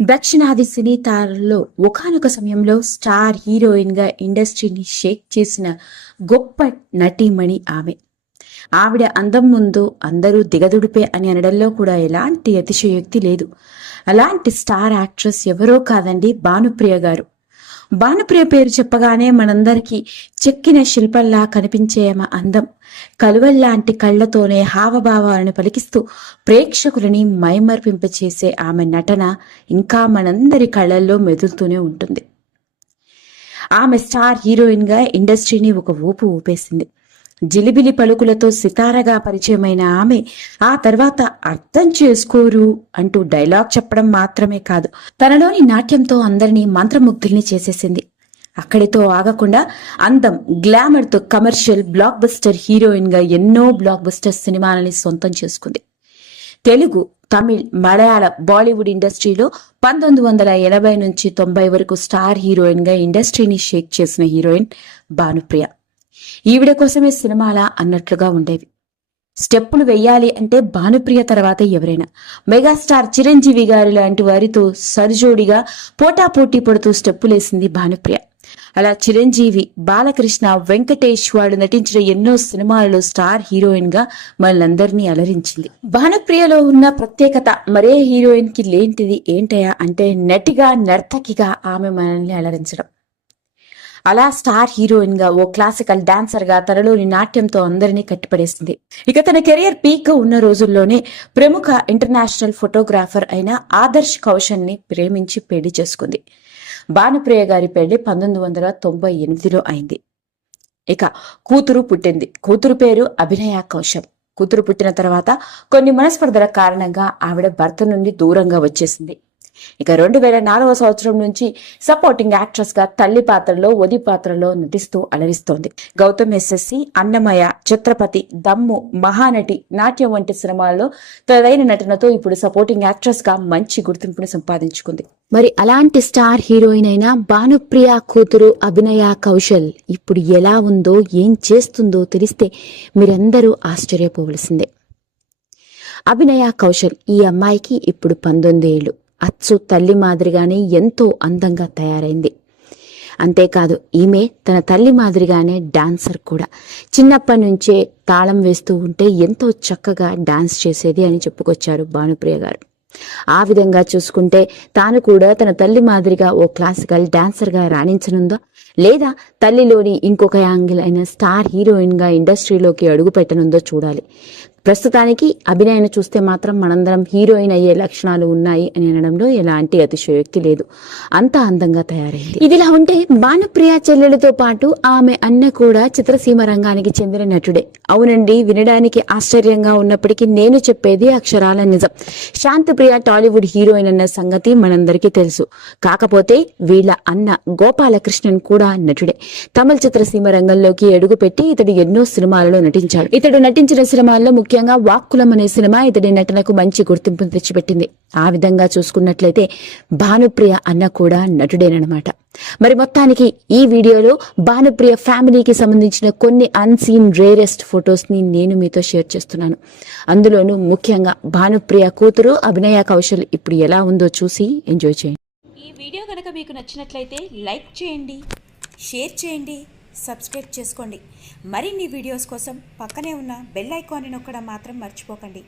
దక్షిణాది సినీ తారల్లో ఒకనొక సమయంలో స్టార్ హీరోయిన్గా ఇండస్ట్రీని షేక్ చేసిన గొప్ప నటీమణి ఆమె. ఆవిడ అందం ముందు అందరూ దిగదుడిపే అని అనడంలో కూడా ఎలాంటి అతిశయోక్తి లేదు. అలాంటి స్టార్ యాక్ట్రెస్ ఎవరో కాదండి భానుప్రియ గారు. భానుప్రియ పేరు చెప్పగానే మనందరికీ చెక్కిన శిల్పంలా కనిపించే ఆమె అందం. కలువల్లాంటి కళ్ళతోనే హావభావాలను పలికిస్తూ ప్రేక్షకులని మైమర్పింపచేసే ఆమె నటన ఇంకా మనందరి కళ్ళల్లో మెదులుతూనే ఉంటుంది. ఆమె స్టార్ హీరోయిన్గా ఇండస్ట్రీని ఒక ఊపు ఊపేసింది. జిలిబిలి పలుకులతో సితారగా పరిచయమైన ఆమె ఆ తర్వాత అర్థం చేసుకోరు అంటూ డైలాగ్ చెప్పడం మాత్రమే కాదు. తనలోని నాట్యంతో అందరినీ మంత్రముగ్ధుల్ని చేసేసింది. అక్కడితో ఆగకుండా అందం గ్లామర్తో కమర్షియల్ బ్లాక్ బస్టర్ హీరోయిన్గా ఎన్నో బ్లాక్ బస్టర్ సినిమాలని సొంతం చేసుకుంది. తెలుగు తమిళ్ మలయాళ బాలీవుడ్ ఇండస్ట్రీలో పంతొమ్మిది వందల ఎనభై నుంచి తొంభై వరకు స్టార్ హీరోయిన్గా ఇండస్ట్రీని షేక్ చేసిన హీరోయిన్ భానుప్రియ. ఈవిడ కోసమే సినిమాలా అన్నట్లుగా ఉండేవి. స్టెప్పులు వెయ్యాలి అంటే భానుప్రియ తర్వాత ఎవరైనా. మెగాస్టార్ చిరంజీవి గారి లాంటి వారితో సరిజోడిగా పోటాపోటీ పడుతూ స్టెప్పులేసింది భానుప్రియ. అలా చిరంజీవి బాలకృష్ణ వెంకటేష్ వాళ్ళు నటించిన ఎన్నో సినిమాలలో స్టార్ హీరోయిన్గా మనందరినీ అలరించింది. భానుప్రియలో ఉన్న ప్రత్యేకత మరే హీరోయిన్కి లేంటిది ఏంటయా అంటే నటిగా నర్తకిగా ఆమె మనల్ని అలరించడం. అలా స్టార్ హీరోయిన్గా ఓ క్లాసికల్ డాన్సర్గా తనలోని నాట్యంతో అందరినీ కట్టిపడేసింది. ఇక తన కెరియర్ పీక్గా ఉన్న రోజుల్లోనే ప్రముఖ ఇంటర్నేషనల్ ఫోటోగ్రాఫర్ అయిన ఆదర్శ్ కౌశల్ని ప్రేమించి పెళ్ళి చేసుకుంది. భానుప్రియ గారి పెళ్ళి పంతొమ్మిది వందల తొంభై ఎనిమిదిలో అయింది. ఇక కూతురు పుట్టింది. కూతురు పేరు అభినయ కౌశల్. కూతురు పుట్టిన తర్వాత కొన్ని మనస్పర్ధల కారణంగా ఆవిడ భర్త నుండి దూరంగా వచ్చేసింది. ఇక రెండు వేల నాలుగవ సంవత్సరం నుంచి సపోర్టింగ్ యాక్ట్రెస్గా తల్లి పాత్రలో ఒది పాత్రలో నటిస్తూ అలరిస్తోంది. గౌతమ్ ఎస్ఎస్సి అన్నమయ్య ఛత్రపతి దమ్ము మహానటి నాట్యం వంటి సినిమాల్లో తనదైన నటనతో ఇప్పుడు సపోర్టింగ్ యాక్ట్రెస్గా మంచి గుర్తింపును సంపాదించుకుంది. మరి అలాంటి స్టార్ హీరోయిన్ అయిన భానుప్రియ కూతురు అభినయ కౌశల్ ఇప్పుడు ఎలా ఉందో ఏం చేస్తుందో తెలిస్తే మీరందరూ ఆశ్చర్యపోవలసిందే. అభినయ కౌశల్ ఈ అమ్మాయికి ఇప్పుడు పంతొమ్మిది ఏళ్ళు. అచ్చు తల్లి మాదిరిగానే ఎంతో అందంగా తయారైంది. అంతేకాదు ఈమె తన తల్లి మాదిరిగానే డాన్సర్ కూడా. చిన్నప్పటి నుంచే తాళం వేస్తూ ఉంటే ఎంతో చక్కగా డాన్స్ చేసేది అని చెప్పుకొచ్చారు భానుప్రియ గారు. ఆ విధంగా చూసుకుంటే తాను కూడా తన తల్లి మాదిరిగా ఓ క్లాసికల్ డాన్సర్గా రాణించనుందో? లేదా తల్లిలోని ఇంకొక యాంగిల్ అయిన స్టార్ హీరోయిన్గా ఇండస్ట్రీలోకి అడుగు పెట్టనుందో చూడాలి. ప్రస్తుతానికి అభినయను చూస్తే మాత్రం మనందరం హీరోయిన్ అయ్యే లక్షణాలు ఉన్నాయి అని అనడంలో ఎలాంటి అతిశయోక్తి లేదు. అంత అందంగా తయారైంది. ఇదిలా ఉంటే భానుప్రియ చెల్లెలతో పాటు ఆమె అన్న కూడా చిత్రసీమ రంగానికి చెందిన నటుడే. అవునండి వినడానికి ఆశ్చర్యంగా ఉన్నప్పటికీ నేను చెప్పేది అక్షరాల నిజం. శాంతిప్రియ టాలీవుడ్ హీరోయిన్ అన్న సంగతి మనందరికీ తెలుసు. కాకపోతే వీళ్ళ అన్న గోపాలకృష్ణన్ కూడా నటుడే. తమిళ చిత్రసీమ రంగంలోకి అడుగుపెట్టి ఇతడు ఎన్నో సినిమాలలో నటించాడు. ఇతడు నటించిన సినిమాల్లో ముఖ్యంగా వాక్కులం అనే సినిమా ఇతడి నటనకు మంచి గుర్తింపును తెచ్చిపెట్టింది. ఆ విధంగా చూసుకున్నట్లయితే భానుప్రియ అన్న కూడా నటుడేనమాట మరి మొత్తానికి ఈ వీడియోలో భానుప్రియ ఫ్యామిలీకి సంబంధించిన కొన్ని అన్సీన్ రేరెస్ట్ ఫొటోస్ని నేను మీతో షేర్ చేస్తున్నాను. అందులోనూ ముఖ్యంగా భానుప్రియ కూతురు అభినయ కౌశల్ ఇప్పుడు ఎలా ఉందో చూసి ఎంజాయ్ చేయండి. ఈ వీడియో కనుక మీకు నచ్చినట్లయితే లైక్ చేయండి షేర్ చేయండి సబ్స్క్రైబ్ చేసుకోండి. మరిన్ని వీడియోస్ కోసం పక్కనే ఉన్న బెల్ ఐకాన్ని నొక్కడం మాత్రం మర్చిపోకండి.